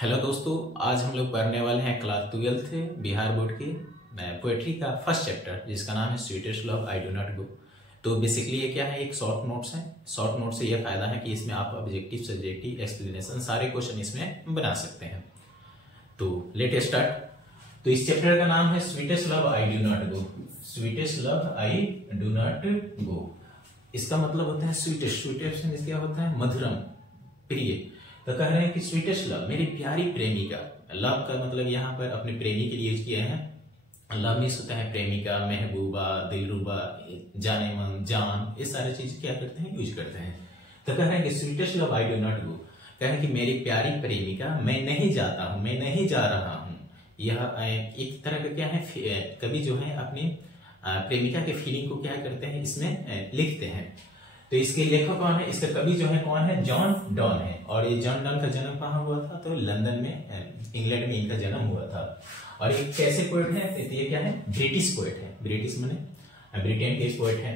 Hello दोस्तों, आज हम लोग पढ़ने वाले हैं क्लास 12th बिहार बोर्ड के पोएट्री का फर्स्ट चैप्टर जिसका नाम है sweetest love I do not go. तो बेसिकली ये क्या है, एक शॉर्ट नोट्स है। शॉर्ट नोट से ये फायदा है कि इसमें आप ऑब्जेक्टिव सब्जेक्टिव एक्सप्लेनेशन सारे क्वेश्चन इसमें बना सकते हैं। तो लेट स्टार्ट। तो इस चैप्टर का नाम है sweetest love I do not go. Sweetest love I do not go, इसका मतलब होता है स्वीटेस्ट। स्वीटेस्ट मींस क्या होता है, मधुरम, प्रिय। तो कह रहे हैं कि स्वीटेस्ट लव, मेरी प्यारी प्रेमिका। लव का मतलब यहाँ पर अपने प्रेमी के लिए यूज किया है। लव मीन्स होता है प्रेमिका, महबूबा, दिलरुबा, जाने मन, जान, ये सारी चीज क्या करते हैं, यूज करते हैं। तो कह रहे हैं कि sweetest love I do not go, कह रहे हैं कि मेरी प्यारी प्रेमिका, मैं नहीं जाता हूं, मैं नहीं जा रहा हूं। यह एक तरह का क्या है, कवि जो है अपनी प्रेमिका के फीलिंग को क्या करते हैं, इसमें लिखते हैं। तो इसके लेखक कौन है, इसका कवि जो है कौन है, जॉन डॉन है। और ये जॉन डॉन का जन्म कहाँ हुआ था, तो लंदन में, इंग्लैंड में इनका जन्म हुआ था। और ये कैसे पोएट है, तो ये क्या है, ब्रिटिश पोएट है। ब्रिटिश माने ब्रिटेन के पोएट है।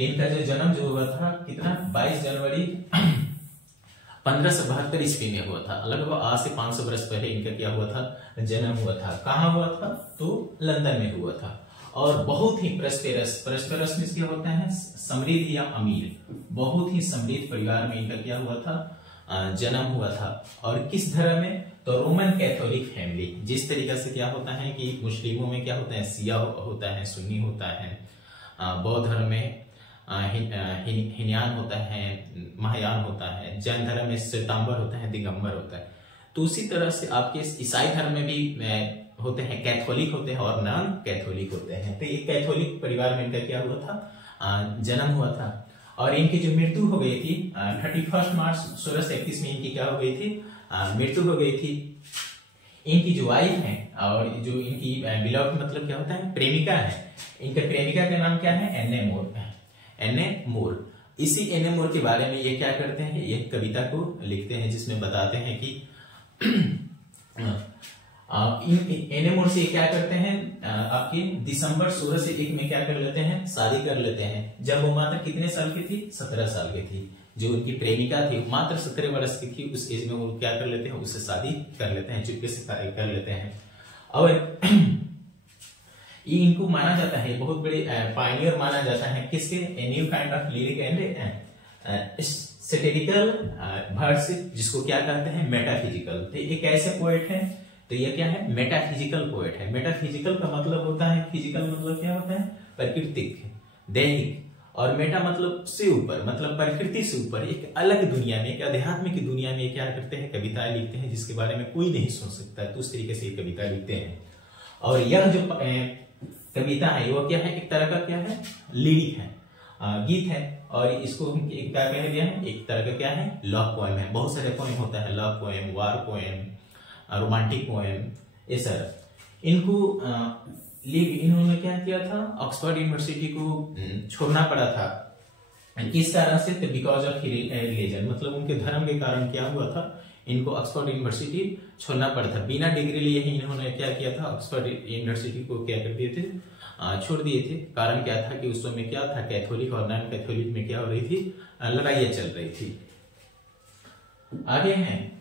इनका जो जन्म जो हुआ था कितना, 22 जनवरी 1572 ईस्वी में हुआ था। लगभग आज से 500 वर्ष पहले इनका क्या हुआ था, जन्म हुआ था। कहाँ हुआ था, तो लंदन में हुआ था। और बहुत ही प्रस्पेरस मींस क्या होता है, समृद्ध या अमीर। बहुत ही समृद्ध परिवार में इनका क्या हुआ था, जन्म हुआ था। और किस धर्म में, तो रोमन कैथोलिक फैमिली। जिस तरीके से क्या होता है कि मुस्लिमों में क्या होता है, सिया होता है, सुन्नी होता है, बौद्ध धर्म में हिनयान होता है, महायान होता है, जैन धर्म में श्वेतांबर होता है, दिगंबर होता है। तो उसी तरह से आपके ईसाई धर्म में भी होते हैं, कैथोलिक होते हैं और नॉन कैथोलिक होते हैं। तो ये कैथोलिक परिवार में इनका क्या हुआ था, जन्म हुआ था। और इनकी जो मृत्यु हो गई थी 31 मार्च 1631 में इनकी क्या हो गई थी, मृत्यु हो गई थी। इनकी जो वाइफ है और जो इनकी बिलव्ड मतलब क्या होता है, प्रेमिका है। इनके प्रेमिका का नाम क्या है, एन ए मोर। इसी एन ए मोर के बारे में ये क्या करते हैं, ये कविता को लिखते हैं जिसमें बताते हैं कि एन ए मोर से क्या करते हैं, आपकी दिसंबर 16 से 1 में क्या कर लेते हैं, शादी कर लेते हैं। जब वो मात्र कितने साल की थी, 17 साल की थी। जो उनकी प्रेमिका थी मात्र 17 वर्ष की थी। उस एज में वो क्या कर लेते हैं, उससे शादी कर लेते हैं, चुपके से कर लेते हैं। और ये इनको माना जाता है, बहुत बड़े पायनियर माना जाता है किसके, a new kind of lyric and satirical verse, जिसको क्या कहते हैं, मेटाफिजिकल। तो एक ऐसे पोएट है, तो ये क्या है, मेटाफिजिकल पोएट है। मेटाफिजिकल का मतलब होता है, फिजिकल मतलब क्या होता है, प्राकृतिक, दैहिक। और मेटा मतलब से ऊपर, मतलब प्रकृति से ऊपर, एक अलग दुनिया में, एक आध्यात्मिक दुनिया में क्या करते हैं, कविताएं लिखते हैं जिसके बारे में कोई नहीं सोच सकता है। तो उस तरीके से ये कविता लिखते हैं। और यह जो कविता है वो क्या है, एक तरह का क्या है, लिरिक है, गीत है। और इसको एक क्या कह दिया है, एक तरह का क्या है, लव पोएम है। बहुत सारे पोएम होता है, लव पोएम, वार पोएम, रोमांटिक पोएम, ये सर। इनको इन्होंने क्या किया था, ऑक्सफोर्ड यूनिवर्सिटी को छोड़ना पड़ा था। किस कारण से, तो बिकॉज ऑफ रिलीजन, मतलब उनके धर्म के कारण क्या हुआ था, इनको ऑक्सफोर्ड यूनिवर्सिटी छोड़ना पड़ा था। बिना डिग्री लिए ही इन्होंने क्या किया था, ऑक्सफोर्ड यूनिवर्सिटी को क्या कर दिए थे, छोड़ दिए थे। कारण क्या था कि उस समय क्या था, कैथोलिक और नॉन कैथोलिक में क्या हो रही थी, लड़ाइयां चल रही थी। आगे हैं,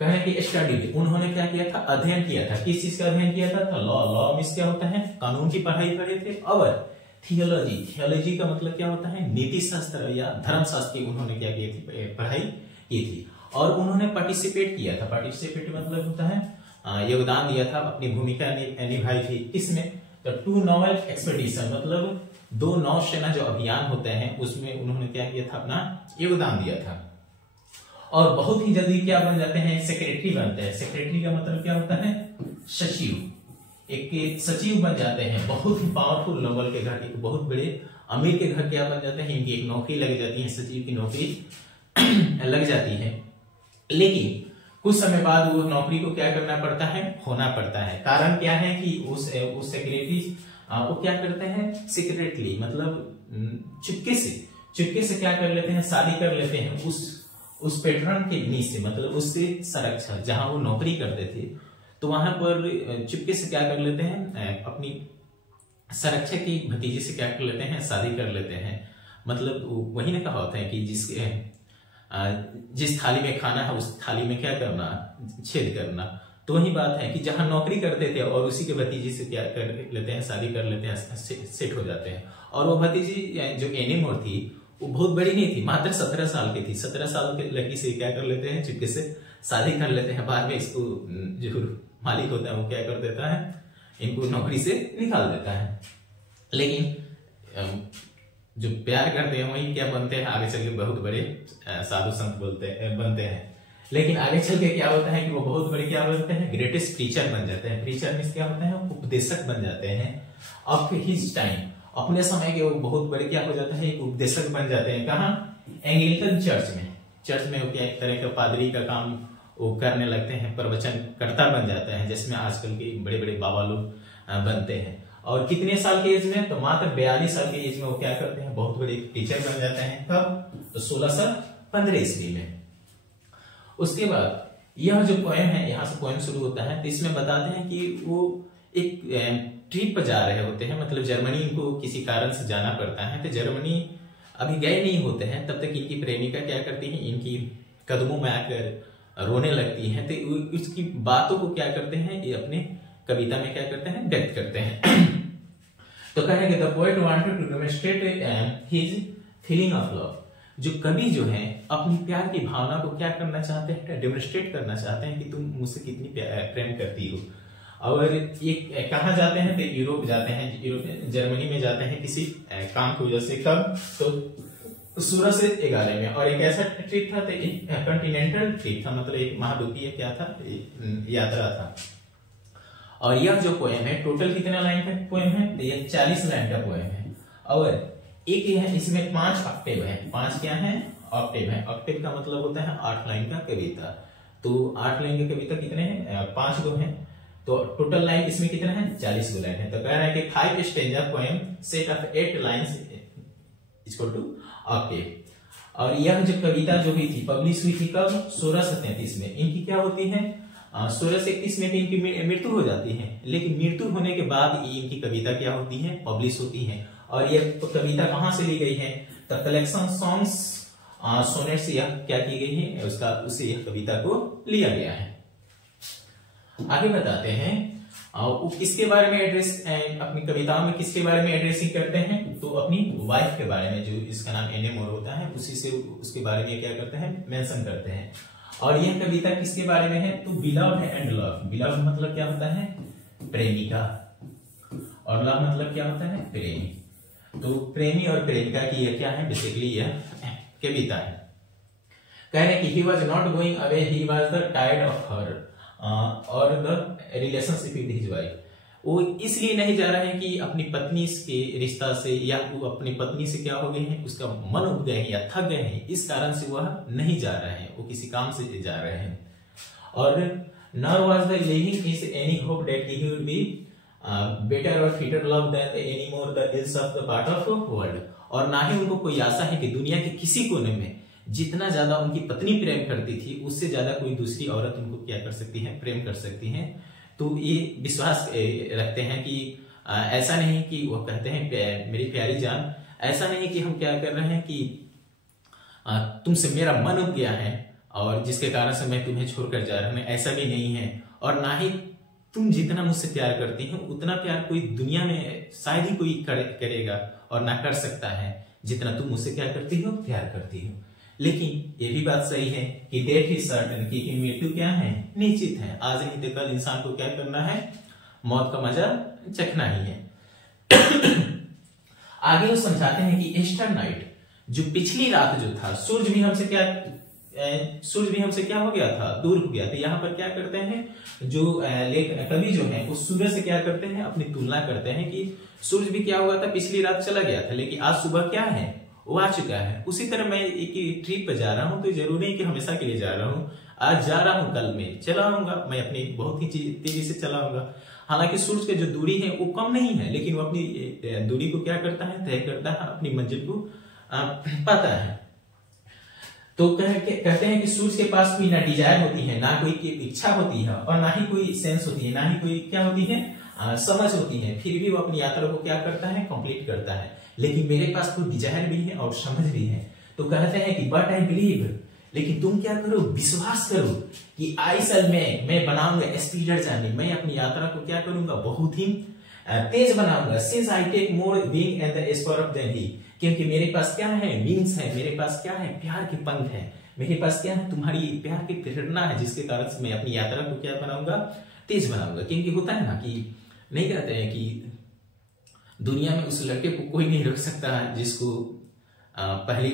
कहे कि स्टडी, उन्होंने क्या किया था, अध्ययन किया था। किस चीज का अध्ययन किया था, तो लॉ मींस क्या होता है, कानून की पढ़ाई करे थे। और थियोलॉजी का मतलब क्या होता है, नीति शास्त्र या धर्मशास्त्र की उन्होंने क्या की थी, पढ़ाई की थी। और उन्होंने पार्टिसिपेट किया था। पार्टिसिपेट मतलब होता है योगदान दिया था, अपनी भूमिका निभाई थी। किसमें, तो 2 नॉवल एक्सपेडिशन, मतलब 2 नौसेना जो अभियान होते हैं उसमें उन्होंने क्या किया था, अपना योगदान दिया था। और बहुत ही जल्दी क्या बन जाते हैं, सेक्रेटरी बनते हैं। सेक्रेटरी का मतलब क्या होता है, सचिव। एक सचिव बन जाते हैं। बहुत ही पावरफुल नोबल के घर, एक बहुत बड़े अमीर के घर क्या बन जाते हैं, इनकी एक नौकरी लग जाती है, सचिव की नौकरी लग जाती है। लेकिन कुछ समय बाद वो नौकरी को क्या करना पड़ता है, खोना पड़ता है। कारण क्या है कि उस सेक्रेटरी वो क्या करते हैं, सीक्रेटली मतलब चुपके से क्या कर लेते हैं, शादी कर लेते हैं उस पेट्रन के नीचे, मतलब उससे संरक्षक जहां वो नौकरी करते थे, तो वहां पर चुपके से क्या कर लेते हैं, अपनी संरक्षक की भतीजे से क्या कर लेते हैं, शादी कर लेते हैं। मतलब वही ने कहा होता है कि जिसके जिस थाली में खाना है उस थाली में क्या करना, छेद करना। तो वही बात है कि जहां नौकरी करते थे और उसी के भतीजी से क्या कर लेते हैं, शादी कर लेते हैं, सेट हो जाते हैं। और वो भतीजी जो एनी मोर थी वो बहुत बड़ी नहीं थी, मात्र 17 साल की थी। 17 साल के लड़की से क्या कर लेते हैं, चुपके से शादी कर लेते हैं। बाद में इसको जो मालिक होता है वो क्या कर देता है, इनको नौकरी से निकाल देता है। लेकिन जो प्यार करते हैं वही क्या बनते हैं, आगे चल के बहुत बड़े साधु संत बनते हैं। लेकिन आगे चल के क्या होता है कि वो बहुत बड़े क्या बनते हैं, ग्रेटेस्ट टीचर बन जाते हैं। टीचर मींस क्या होता है, उपदेशक बन जाते हैं। ऑफ हिज टाइम, अपने समय के वो बहुत बड़े क्या हो जाते हैं, एक उपदेशक बन जाते हैं। कहाँ, एंग्लिकन चर्च में। चर्च में वो क्या एक तरह का पादरी का काम वो करने लगते हैं, प्रवचन कर्ता बन जाते हैं, जिसमें आजकल के बड़े बड़े बाबा लोग बनते हैं। और कितने साल के एज में, तो मात्र 42 साल के एज में वो क्या करते हैं, बहुत बड़े टीचर बन जाते हैं। कब, तो 1615 ईस्वी में। उसके बाद यह जो पोएम है, यहाँ से पोएम शुरू होता है। तो इसमें बताते हैं कि वो एक ट्रिप पर जा रहे होते हैं, मतलब जर्मनी इनको किसी कारण से जाना पड़ता है। तो जर्मनी अभी गए नहीं होते हैं, तब तक इनकी प्रेमिका क्या करती है, इनकी कदमों में आकर रोने लगती है। तो उसकी बातों को क्या करते हैं, ये अपने कविता में क्या करते हैं, व्यक्त करते हैं। तो कहेंगे the poet wanted to demonstrate his feeling of love. जो कवि जो है अपनी प्यार की भावना को क्या करना चाहते हैं, डेमोन्स्ट्रेट करना चाहते हैं कि तुम मुझसे कितनी प्रेम करती हो। और ये कहाँ जाते हैं, तो यूरोप जाते हैं, यूरोप जर्मनी में जाते हैं किसी काम की वजह से। कब, तो 16 से 11 में। और एक ऐसा ट्रिप था, तो एक कॉन्टिनेंटल ट्रिप था, मतलब एक महाद्वीपीय क्या था, यात्रा था। और यह जो पोएम है, टोटल कितना लाइन का पोएम है, तो यह 40 लाइन का पोएम है। और एक ये है, इसमें 5 ऑक्टेव है। 5 क्या है, ऑक्टेव है। ऑक्टेव का मतलब होता है 8 लाइन का कविता। तो 8 लाइन की कविता कितने हैं, 5 गो हैं। तो टोटल लाइन इसमें कितना है, 40 गो लाइन है। तो कह रहा है कि 5 stanza poem set of 8 lines equal to octave. और यह जो कविता जो हुई थी, पब्लिश हुई थी कब, 1633 में। इनकी क्या होती है, 1631 में इनकी मृत्यु हो जाती है। लेकिन मृत्यु होने के बाद इनकी कविता क्या होती है, पब्लिश होती है। और यह कविता कहां से ली गई है, तो कलेक्शन सॉन्ग्स सोनेट से यह क्या की गई है, उसका उससे यह कविता को लिया गया है। आगे बताते हैं, किसके बारे में एड्रेस, अपनी कविताओं में किसके बारे में एड्रेसिंग करते हैं, तो अपनी वाइफ के बारे में, जो इसका नाम एनी मोर होता है, उसी से उसके बारे में क्या करते हैं, मेंशन करते हैं। और यह कविता किसके बारे में है, तो बिलव्ड एंड लव। बिलव्ड मतलब क्या होता है, प्रेमिका, और लव मतलब क्या होता है, प्रेमी। तो प्रेमी और प्रेमिका की यह क्या है, बेसिकली यह कविता है। कह रहे कि he was not going away, he was the tired of her और the relationship with his wife। वो इसलिए नहीं जा रहे हैं कि अपनी पत्नी के रिश्ता से, या वो अपनी पत्नी से क्या हो गए हैं, उसका मन उब गए हैं या थक गए हैं, इस कारण से वह नहीं जा रहे हैं, वो किसी काम से जा रहे हैं। और nor was the living is any hope that he would be better or fitter love than any more the ills of the part of the world। और ना ही उनको कोई आशा है कि दुनिया के किसी कोने में जितना ज्यादा उनकी पत्नी प्रेम करती थी, उससे ज्यादा कोई दूसरी औरत उनको क्या कर सकती है, प्रेम कर सकती है। तो ये विश्वास रखते हैं कि ऐसा नहीं कि वो कहते हैं मेरी प्यारी जान, ऐसा नहीं कि हम क्या कर रहे हैं कि तुमसे मेरा मन उब गया है और जिसके कारण से मैं तुम्हें छोड़कर जा रहा हूं, ऐसा भी नहीं है। और ना ही तुम जितना मुझसे प्यार करती हो उतना प्यार कोई दुनिया में शायद ही कोई करेगा और ना कर सकता है जितना तुम मुझसे क्या करती हो, प्यार करती हो। लेकिन ये भी बात सही है कि डेथ इज सर्टेन, कि मृत्यु क्या है, निश्चित है। आज नहीं तो कल इंसान को क्या करना है, मौत का मजा चखना ही है। आगे वो समझाते हैं कि ईस्टर नाइट, जो पिछली रात जो था, सूरज भी हमसे क्या हो गया था, दूर हो गया था। यहाँ पर क्या करते हैं, जो कवि जो है वो सूरज से क्या करते हैं, अपनी तुलना करते हैं कि सूरज भी क्या हुआ था, पिछली रात चला गया था, लेकिन आज सुबह क्या है, वो आ चुका है। उसी तरह मैं एक ट्रिप पर जा रहा हूं, तो जरूरी नहीं कि हमेशा के लिए जा रहा हूं, आज जा रहा हूं, कल में चला आऊंगा, मैं अपनी बहुत ही तेजी से चला आऊंगा। हालांकि सूरज की जो दूरी है वो कम नहीं है, लेकिन वो अपनी दूरी को क्या करता है, तय करता है, अपनी मंजिल को पाता है। तो कहते हैं कि सूरज के पास कोई ना डिजायर होती है, ना कोई इच्छा होती है, और ना ही कोई सेंस होती है, ना ही कोई क्या होती है, समझ होती है। फिर भी वो अपनी यात्रा को क्या करता है, कंप्लीट करता है। लेकिन मेरे पास कोई डिजायर भी है और समझ भी है। तो कहते हैं कि बट आई बिलीव लेकिन तुम क्या करो, विश्वास करो कि आई शैल मैं बनाऊंगा स्पीडर जर्नी, मैं अपनी यात्रा को क्या करूंगा, बहुत ही तेज बनाऊंगा। Since I take more wing and the spur of then he, क्योंकि मेरे पास क्या है, विंग्स है, मेरे पास क्या है, प्यार के पंख है, मेरे पास क्या है, तुम्हारी प्यार की प्रेरणा है, जिसके कारण से मैं अपनी यात्रा को क्या बनाऊंगा, तेज बनाऊंगा। क्योंकि होता है ना कि नहीं कहते हैं कि दुनिया में उस लड़के को कोई नहीं रोक सकता है जिसको पहली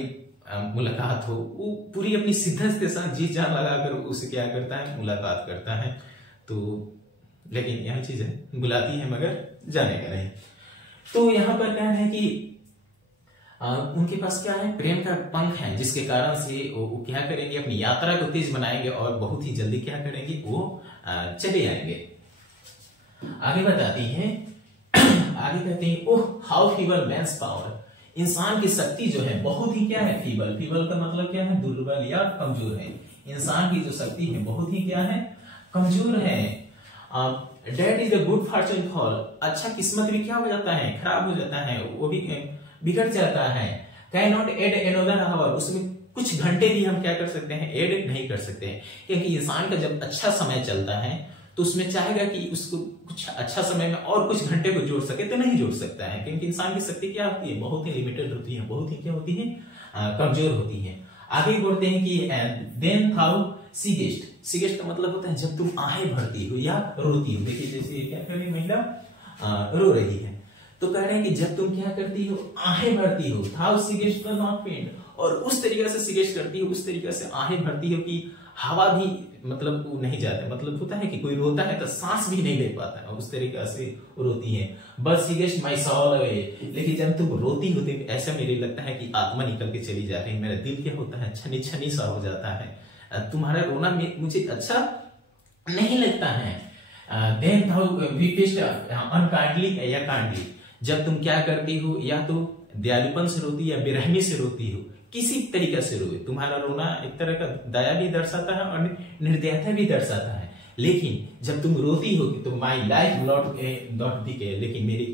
मुलाकात हो, वो पूरी अपनी शिद्दत के साथ जी जान लगाकर उसे क्या करता है, मुलाकात करता है। तो लेकिन यह चीज है, बुलाती है मगर जाने का नहीं। तो यहाँ पर क्या है कि उनके पास क्या है, प्रेम का पंख है, जिसके कारण से वो क्या करेंगे, अपनी यात्रा को तेज बनाएंगे और बहुत ही जल्दी क्या करेंगे, वो चले आएंगे। आगे बताती है, आगे कहते हैं, oh how feeble man's power, इंसान की शक्ति जो है बहुत ही क्या है, फीबल। फीबल का मतलब क्या है, दुर्बल या कमजोर है। इंसान की जो शक्ति है बहुत ही क्या है, कमजोर है। That is a good fortune fall, अच्छा किस्मत भी क्या हो जाता है, खराब हो जाता है, वो भी बिगड़ जाता है। Can not add another hour, उसमें कुछ घंटे भी हम क्या कर सकते हैं, एड नहीं कर सकते हैं। क्योंकि इंसान का जब अच्छा समय चलता है तो उसमें चाहेगा कि उसको कुछ अच्छा समय में और कुछ घंटे को जोड़ सके, तो नहीं जोड़ सकता है। क्योंकि इंसान की शक्ति क्या होती है, बहुत ही लिमिटेड होती है, बहुत ही क्या होती है, कमजोर होती है। आगे बोलते हैं कि देन थाउ सीगेस्ट, सीगेस्ट का मतलब होता है जब तुम आहें भरती हो या रोती हो। देखिए जैसे क्या कर रही महिला, रो रही है, तो कह रहे हैं कि जब तुम क्या करती हो, आहें भरती हो, थाउ सीगेस्ट द नॉट पेंट, और उस तरीके से सीगेस्ट करती हो, उस तरीके से आहें भरती हो कि हवा भी मतलब वो नहीं जाता, मतलब होता है कि कोई रोता है तो सांस भी नहीं ले पाता है, उस तरीके से रोती है। बट सीगेस्ट माई सॉल अवे, लेकिन जब तुम रोती होती ऐसा मेरे लगता है कि आत्मा निकल के चली जा रही है, मेरा दिल क्या होता है, छनी छनी सा हो जाता है, तुम्हारा रोना मुझे अच्छा नहीं लगता है। देन थाउ वीपेस्ट अनकाइंडली या काइंडली, जब तुम क्या करती हो, या तो दयालुपन से रोती है या बेरहमी से रोती हो, किसी तरीके से रोए, तुम्हारा रोना एक तरह का दया भी दर्शाता है और निर्दयता भी दर्शाता है। लेकिन जब तुम रोती हो तो माई लाइफ लौटती के, लेकिन मेरी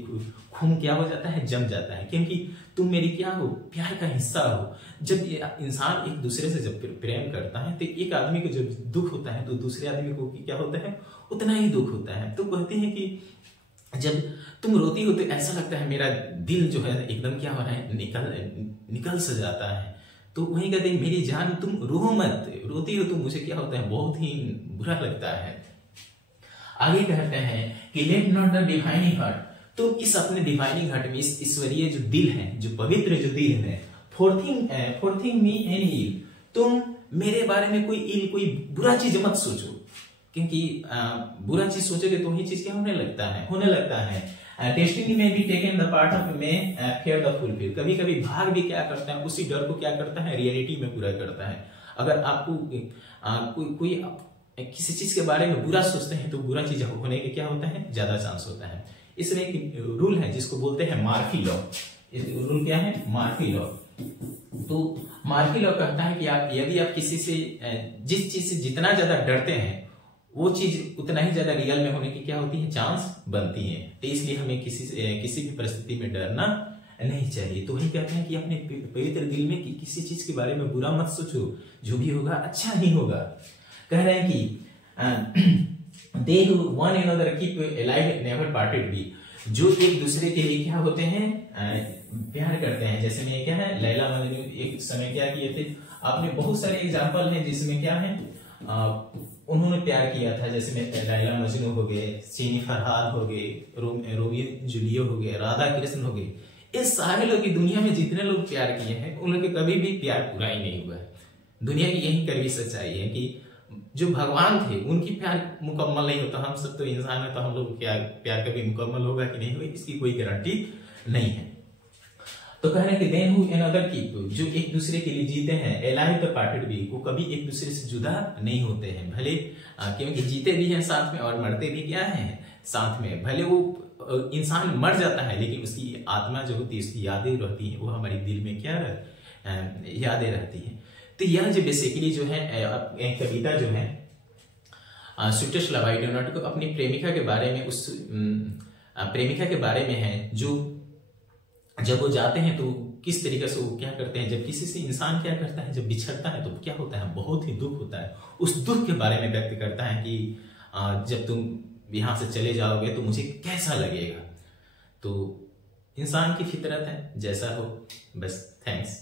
खून क्या हो जाता है, जम जाता है, क्योंकि तुम मेरी क्या हो, प्यार का हिस्सा हो। जब इंसान एक दूसरे से जब प्रेम करता है तो एक आदमी को जब दुख होता है तो दूसरे आदमी को क्या होता है, उतना ही दुख होता है। तो कहते हैं कि जब तुम रोती हो तो ऐसा लगता है मेरा दिल जो है एकदम क्या हो रहा है, निकल सा जाता है। तो वही कहते हैं मेरी जान तुम रो मत, रोती हो तो मुझे क्या होता है, बहुत ही बुरा लगता है। आगे कहते हैं कि let not the divining heart, तो इस अपने डिवाइनिंग हार्ट में, इस ईश्वरीय जो दिल है, जो पवित्र जो दिल है, फोर्थिंग मी एनी, तुम मेरे बारे में कोई बुरा चीज मत सोचो, क्योंकि बुरा चीज सोचोगे तो वही चीज क्या होने लगता है। डेस्टिनी में भी टेकन द पार्ट ऑफ में फेयर द फुलफिल, कभी कभी भाग भी क्या करता है, उसी डर को क्या करता है, रियलिटी में पूरा करता है। अगर आपको कोई किसी चीज के बारे में बुरा सोचते हैं तो बुरा चीज होने के क्या होता है, ज्यादा चांस होता है। इसमें एक रूल है जिसको बोलते हैं मार्फी लॉ। रूल क्या है, मार्फी लॉ। तो मार्फी लॉ कहता है कि यदि आप किसी से, जिस चीज से जितना ज्यादा डरते हैं, वो चीज उतना ही ज्यादा रियल में होने की क्या होती है, चांस बनती है। तो इसलिए हमें किसी भी परिस्थिति में डरना नहीं चाहिए। तो वही कहते हैं कि अपने पवित्र दिल में कि किसी चीज के बारे में बुरा मत सोचो, जो भी होगा अच्छा ही होगा। कह रहे हैं कि they who one another keep alive never parted be, जो एक दूसरे के लिए क्या होते हैं, प्यार करते हैं। जैसे में क्या है, लैला मजनू एक समय क्या किए थे, आपने बहुत सारे एग्जांपल हैं जिसमें क्या है, उन्होंने प्यार किया था। जैसे में लैला मजनू हो गए, चीनी फरहाद हो गए, रोमियो जूलियो हो गए, राधा कृष्ण हो गए। ये सारे लोग की दुनिया में जितने लोग प्यार किए हैं उन लोग के कभी भी प्यार पूरा ही नहीं हुआ है। दुनिया की यही कड़वी सच्चाई है कि जो भगवान थे उनकी प्यार मुकम्मल नहीं होता। हम सब तो इंसान है, तो हम लोग क्या प्यार कभी मुकम्मल होगा कि नहीं होगा, इसकी कोई गारंटी नहीं है। तो कह रहे हैं कि देन हु अनदर कीप, जो एक दूसरे के लिए जीते हैं, एलाइव द पार्टेड भी, वो कभी एक दूसरे से जुदा नहीं होते हैं। भले क्योंकि जीते भी हैं साथ में और मरते भी क्या हैं साथ में। भले वो इंसान मर जाता है लेकिन उसकी आत्मा जो होती है, उसकी यादें रहती हैं, वो हमारे दिल में क्या यादें रहती हैं। तो यह जो बेसिकली जो है कविता जो है sweetest love I do not को अपनी प्रेमिका के बारे में, उस प्रेमिका के बारे में है, जो जब वो जाते हैं तो किस तरीके से वो क्या करते हैं, जब किसी से इंसान क्या करता है, जब बिछड़ता है तो क्या होता है, बहुत ही दुख होता है। उस दुख के बारे में व्यक्त करता है कि जब तुम यहाँ से चले जाओगे तो मुझे कैसा लगेगा। तो इंसान की फितरत है, जैसा हो बस। थैंक्स।